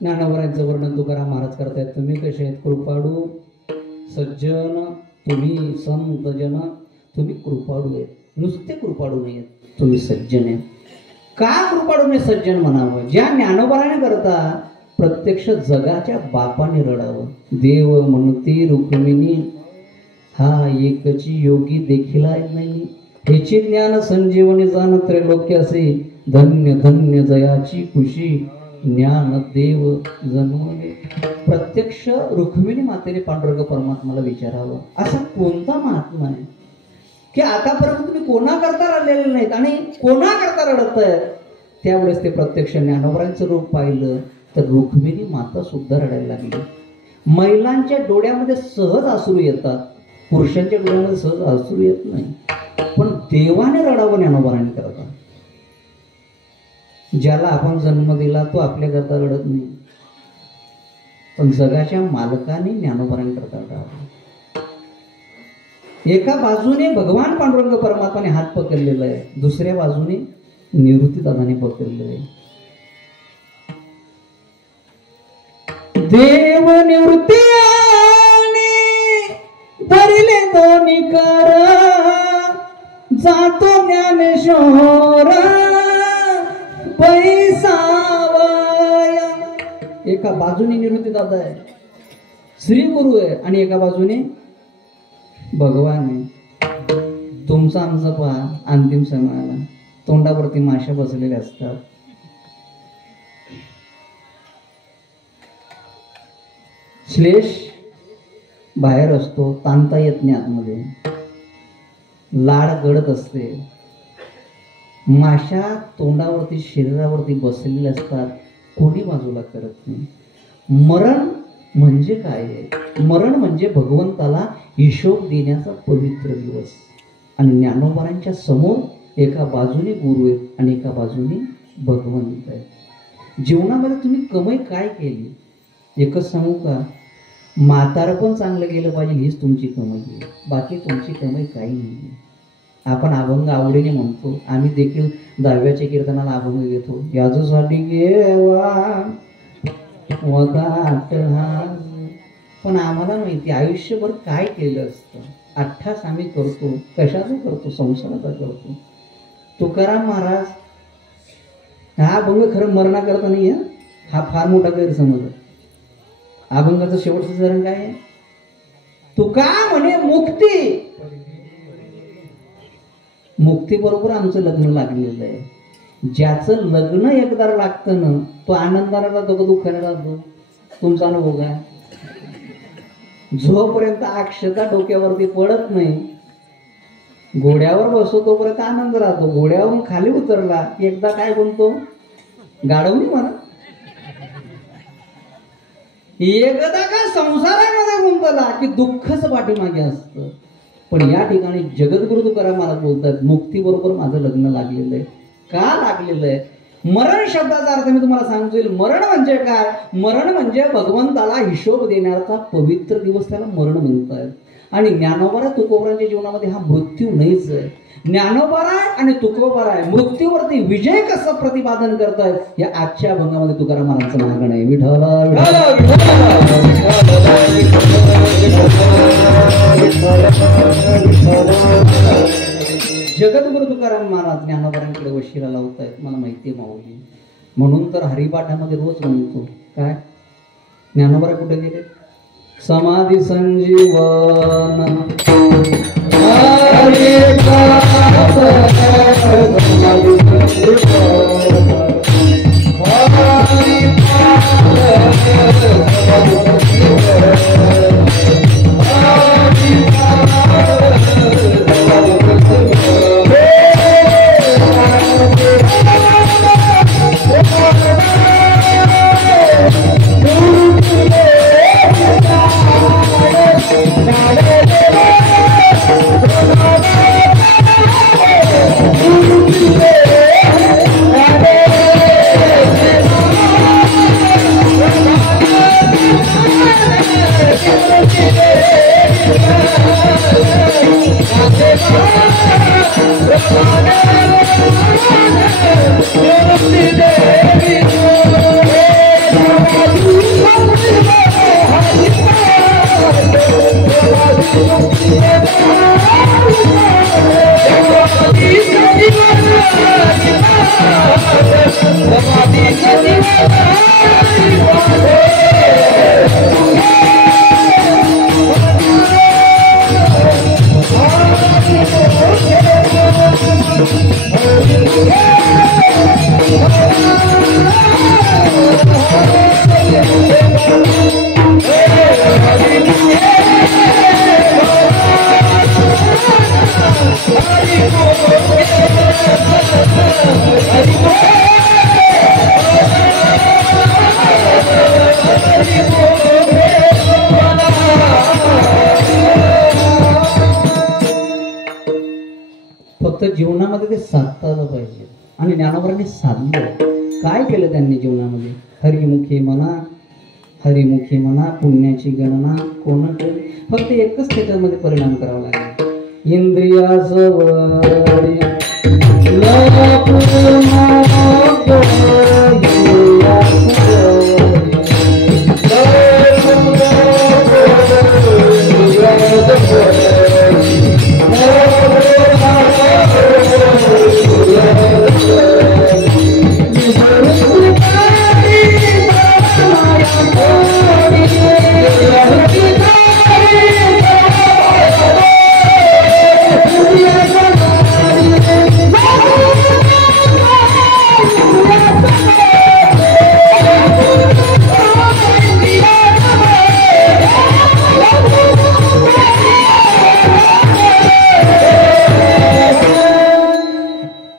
ज्ञानोबरांचं वर्णन तुकाराम महाराज करतायत. तुम्ही कसे आहेत? कृपाळू सज्जन, तुम्ही संत जन, तुम्ही कृपाळू आहेत. नुसते कृपाळू नाही आहेत, तुम्ही सज्जन आहेत. का कृपाळूने सज्जन म्हणावं? ज्या ज्ञानोबराने करता प्रत्यक्ष जगाच्या बापाने रडावं. देव म्हणती रुक्मिणी हा एकची योगी देखील नाही, हेची ज्ञान संजीवनी जाण त्रैलोक्यासे, धन्य धन्य जयाची खुशी ज्ञान देव जन्मले. प्रत्यक्ष रुक्मिणी मातेने पांडुरंग परमात्माला विचारावं, असा कोणता महात्मा आहे की आतापर्यंत तुम्ही कोणाकरता रडलेले नाहीत आणि कोणाकरता रडत आहेत? त्यावेळेस ते प्रत्यक्ष ज्ञानोबरांचं रूप पाहिलं तर रुक्मिणी माता सुद्धा रडायला लागली. महिलांच्या डोळ्यामध्ये सहज अश्रू येतात, पुरुषांच्या डोळ्यामध्ये सहज अश्रू येत नाही. पण देवाने रडावं ज्ञानोबरांनी करता. ज्याला आपण जन्म दिला तो आपल्याकरता रडत नाही, पण जगाच्या मालकाने ज्ञानोबरांनी करता रडावं. एका बाजूने भगवान पांडुरंग परमात्माने हात पकडलेला आहे, दुसऱ्या बाजूने निवृत्ती दादाने पकडलेलं आहे. देव निवृत्ती धरिले दोन्ही कर, जातो ज्ञानेश्वर पैसावया. एका बाजूने निवृत्ती दादा आहे, श्री गुरु आहे, आणि एका बाजूने भगवान आहे. तुमचा आमचा पहा अंतिम समयाला तोंडावरती माशा बसलेल्या असतात. श्लेष बाहेर असतो, ताणता येत नाही आतमध्ये, लाड गळत असते. माशा तोंडावरती शरीरावरती बसलेल्या असतात, कोणी बाजूला करत नाही. मरण म्हणजे काय आहे? मरण म्हणजे भगवंताला हिशोब देण्याचा पवित्र दिवस. आणि ज्ञानोबरांच्या समोर एका बाजूने गुरु आहेत आणि एका बाजूने भगवंत आहे. जीवनामध्ये तुम्ही कमाई काय केली? एकच सांगू का? म्हातारपण चांगलं गेलं पाहिजे हीच तुमची कमाई आहे, बाकी तुमची कमाई काही नाही. आपण अभंग आवडीने म्हणतो, आम्ही देखील 10व्याच्या कीर्तनाला अभंग घेतो. याच्यासाठी घेवा पण आम्हाला माहिती आयुष्यभर काय केलं असतं. अठ्ठास आम्ही करतो, कशाचं करतो? संसाराचा करतो. तुकाराम महाराज हा अभंग खरं मरणा करता नाही, हा फार मोठा गैरसमज आहे. अभंगाचं शेवटचं चरण काय आहे? तुका म्हणे मुक्ती. मुक्ती बरोबर आमचं लग्न लागलेलं आहे. ज्याचं लग्न एकदा लागतं ना, तो आनंदाला राहतो का दुःखाने राहतो? तुमचा अनुभव काय? जोपर्यंत अक्षता डोक्यावरती पडत नाही, घोड्यावर बसतो तोपर्यंत आनंद राहतो. घोड्यावरून खाली उतरला एकदा काय बोलतो? गाडवणी म्हणा. एकदा का संसारामध्ये गुंतला की दुःखच पाठीमागे असतं. पण या ठिकाणी जगद्गुरु तुकाराम महाराज बोलतात, मुक्ती बरोबर माझं लग्न लागलेलं आहे. का लागलेलं आहे? मरण शब्दाचा अर्थ मी तुम्हाला सांगतो. मरण म्हणजे काय? मरण म्हणजे भगवंताला हिशोब देण्याचा पवित्र दिवस, त्याला मरण म्हणतात. आणि ज्ञानोबा तुकोबरांच्या जीवनामध्ये हा मृत्यू नाहीच आहे. ज्ञानोबा आणि तुकोबा मृत्यूवरती विजय कसं प्रतिपादन करतायत या आजच्या अभंगामध्ये तुकाराम महाराजांचं मागणं आहे. विठ्ठल जगद्गुरु तुकाराम महाराज ज्ञानोबरांकडे वशिला लावतायत. मला माहिती आहे माऊली, म्हणून तर हरिपाठामध्ये रोज म्हणतो काय? ज्ञानोबा कुठे गेले? समाधी संजीवन जीवनामध्ये ते साधता आलं पाहिजे. आणि ज्ञानोबांनी साधलं. काय केलं त्यांनी जीवनामध्ये? हरिमुखी म्हणा पुण्याची गणना कोण केली? फक्त एकच त्याच्यामध्ये परिणाम करावा लागेल. इंद्रियासवरी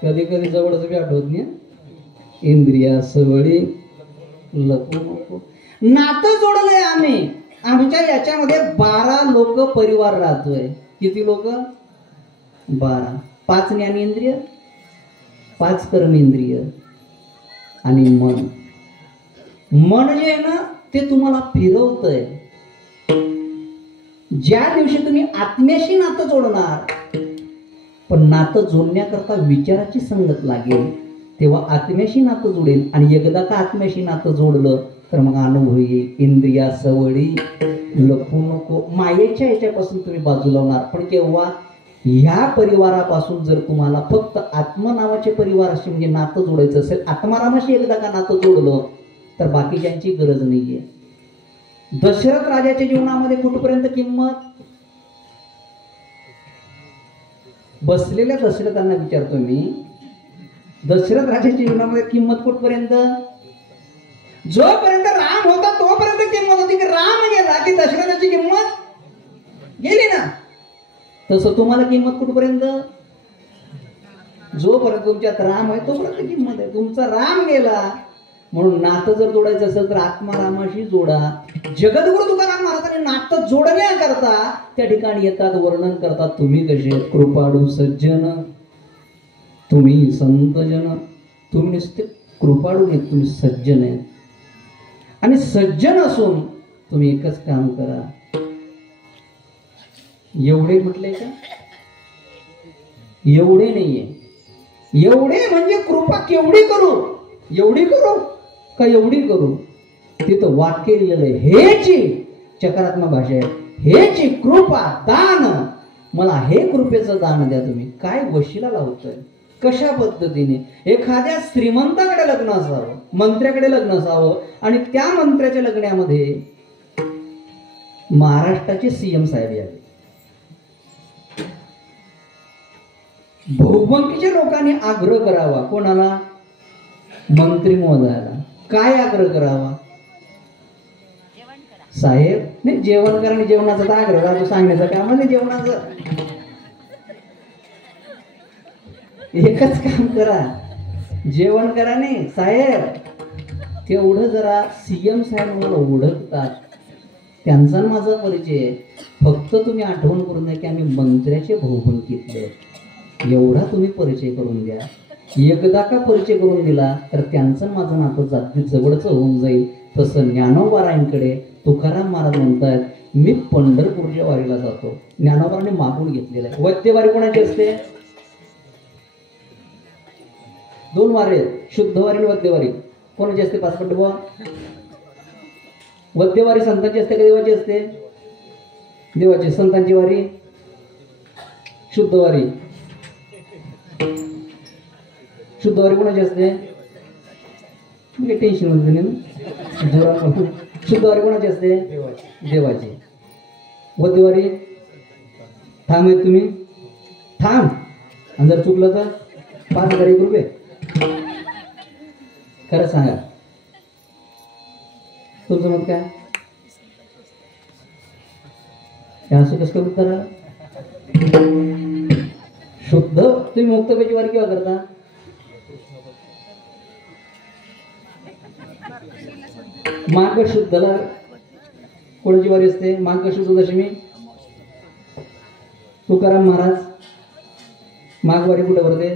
कधी कधी जवळच बी आठवत नाही. इंद्रिया सवळी लपू नको. नातं जोडलंय आम्ही. आमच्या याच्यामध्ये 12 लोक परिवार राहतोय. किती लोक? 12. 5 ज्ञानेंद्रिय, 5 कर्मेंद्रिय आणि मन. मन जे आहे ना ते तुम्हाला फिरवतंय. ज्या दिवशी तुम्ही आत्म्याशी नातं जोडणार, पण नातं जोडण्याकरता विचाराची संगत लागेल, तेव्हा आत्म्याशी नातं जोडेल. आणि एकदा का आत्म्याशी नातं जोडलं तर मग अनुभव येईल. इंद्रिया सवळी लपू नको. मायेच्या याच्यापासून तुम्ही बाजूला होणार. पण केव्हा? ह्या परिवारापासून जर तुम्हाला फक्त आत्म नावाचे परिवाराशी म्हणजे नातं जोडायचं असेल, आत्मारामाशी एकदा का नातं जोडलं तर बाकीच्यांची गरज नाहीये. दशरथ राजाच्या जीवनामध्ये कुठपर्यंत किंमत? बसलेल्या दशरथांना विचारतो मी, दशरथ राजाच्या जीवनामध्ये किंमत कुठपर्यंत? जोपर्यंत राम होता तोपर्यंत किंमत होती. की राम गेला की दशरथाची किंमत गेली ना. तसं तुम्हाला किंमत कुठपर्यंत? जोपर्यंत तुमच्यात राम आहे तोपर्यंत किंमत आहे. तुमचा राम गेला. म्हणून नातं जर जोडायचं असेल तर आत्मारामाशी जोडा. जगद्गुरु तुकाराम महाराजांनी नातं जोडण्याकरता त्या ठिकाणी येतात, वर्णन करतात. तुम्ही कसे? कृपाळू सज्जन, तुम्ही संतजन. तुम्ही नुसते कृपाळू नाही, तुम्ही सज्जन आहे. आणि सज्जन असून तुम्ही एकच काम करा. एवढे म्हटले का? एवढे नाहीये. एवढे म्हणजे कृपा केवढी करू? एवढी करू का एवढी करू? तिथं वाक्य लिहिलेलं आहे. हेची चक्रात्मक भाषा आहे. हेची कृपा दान, मला हे कृपेचं दान द्या. तुम्ही काय वशिला लावतोय? कशा पद्धतीने? एखाद्या श्रीमंताकडे लग्न असावं, मंत्र्याकडे लग्न असावं आणि त्या मंत्र्याच्या लग्नामध्ये महाराष्ट्राचे सीएम साहेब यावे. बहुबंकीच्या लोकांनी आग्रह करावा. कोणाला? मंत्री महोदयाला. काय आग्रह करावा? साहेब नाही, जेवण करा. आणि जेवणाचा तर आग्रह राहतो, सांगण्याचं काम नाही जेवणाचं. एकच काम करा, जेवण करा. नाही साहेब, तेवढं जरा सीएम साहेब मला ओळखतात, त्यांचा माझा परिचय आहे. फक्त तुम्ही आठवण करून द्या की आम्ही मंत्र्याचे बहुबंकीतले, एवढा तुम्ही परिचय करून द्या. एकदा का परिचय करून दिला तर त्यांचं माझं नातं जाती जवळचं होऊन जाईल. तसं ज्ञानोबारायांकडे तुकाराम महाराज म्हणतात, मी पंढरपूरच्या वारीला जातो. ज्ञानोबारांनी मागून घेतलेलं आहे. वैद्यवारी कोणाची असते? 2 वारे, शुद्ध वारी आणि वैद्यवारी. कोणाची असते? 5 पट्ट बुवा. वैद्यवारी संतांची असते का देवाची असते? देवाची. संतांची वारी शुद्ध वारी. शुद्ध वारी कोणाची असते? टेन्शन मध्ये नाही. शुद्ध वारी कोणाची असते? देवाची. वैद्यवारी थांब आहे तुम्ही, थांब. आणि जर चुकलं तर 5,001 रुपये. खरं सांगा, तुमचं मत काय? असं कसं करू करा? शुद्ध तुम्ही मुक्तपेची वारी केव्हा करता? माघ शुद्धला कोणाची वारी असते? माघ शुद्ध दशमी. तुकाराम महाराज माघवारी कुठे भरते?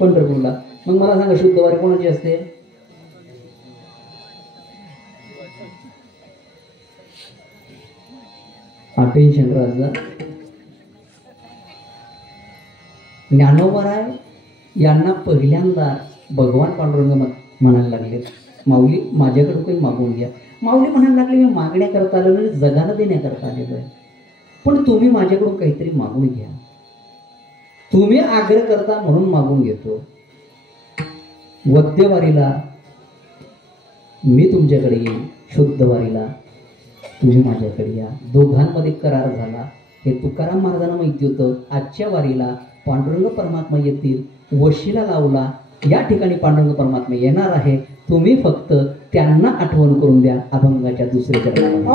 पंढरपूरला. मग मला सांगा शुद्ध वारी कोणाची असते? अटेन्शन राजा. ज्ञानोबराय यांना पहिल्यांदा भगवान पांडुरंग म्हणायला लागले, माऊली माझ्याकडून काही मागून घ्या. माऊली म्हणायला लागले, मी मागण्या करता आलो नाही, जगाला देण्याकरता आलेलो आहे, पण तुम्ही माझ्याकडून काहीतरी मागून घ्या. तुम्ही आग्रह करता म्हणून मागून घेतो. वद्यवारीला मी तुमच्याकडे येईल, शुद्ध वारीला तुम्ही माझ्याकडे या. दोघांमध्ये करार झाला. हे तुकाराम महाराजांना माहिती होतं. आजच्या वारीला पांडुरंग परमात्मा येतील. वशीला लावला, या ठिकाणी पांडुरंग परमात्मा येणार आहे. तुम्ही फक्त त्यांना आठवण करून द्या. अभंगाच्या दुसऱ्या चरणामध्ये